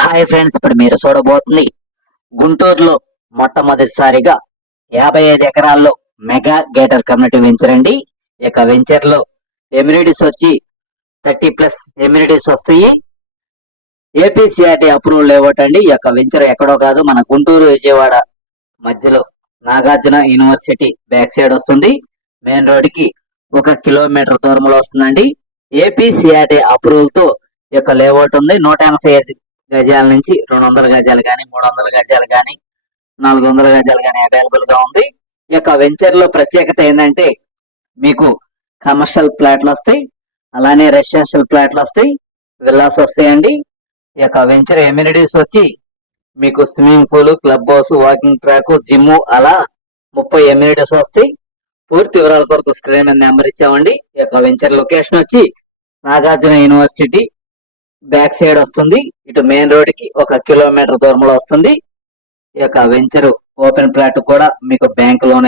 Hi friends, ఇప్పుడు మీరు చూడబోతుంది గుంటూరులో మొట్టమొదటిసారిగా 55 ఎకరాల్లో మెగా గేటర్ కమ్యూనిటీ వెంచర్ అండి. ఈ యొక్క వెంచర్ లో ఎమ్యూనిటీస్ వచ్చి 30+ ఎమ్యూనిటీస్ వస్తాయి. ఏపీసీఆర్టీ అప్రూవల్ లేఅవుట్ అండి. ఈ యొక్క వెంచర్ ఎక్కడో కాదు, మన గుంటూరు విజయవాడ మధ్యలో నాగార్జున యూనివర్సిటీ బ్యాక్ సైడ్ వస్తుంది. మెయిన్ రోడ్ కి 1 కిలోమీటర్ దూరంలో వస్తుందండి. ఏపీసీఆర్టీ అప్రూవల్ తో ఈ యొక్క లేఅవుట్ ఉంది. 185 గజాల నుంచి 200 గజాలు కానీ, 300 గజాలు కానీ, 400 గజాలు కానీ అవైలబుల్ గా ఉంది. ఈ యొక్క వెంచర్ లో ప్రత్యేకత ఏంటంటే మీకు కమర్షియల్ ప్లాట్లు వస్తాయి, అలానే రెసిడెన్షియల్ ప్లాట్లు వస్తాయి, విల్లాస్ వస్తాయండి. ఈ యొక్క వెంచర్ ఎమ్యూనిటీస్ వచ్చి మీకు swimming pool, club house, walking track, gym, అలా 30 ఎమ్యూనిటీస్ వస్తాయి. పూర్తి వివరాల కొరకు స్క్రీన్ మీద నెంబర్ ఇచ్చామండి. ఈ యొక్క వెంచర్ లొకేషన్ వచ్చి నాగార్జున యూనివర్సిటీ బ్యాక్ సైడ్ వస్తుంది. ఇటు మెయిన్ రోడ్ కి 1 కిలోమీటర్ దూరంలో వస్తుంది. ఈ యొక్క వెంచర్ ఓపెన్ ప్లాట్ కూడా మీకు బ్యాంక్ లోనే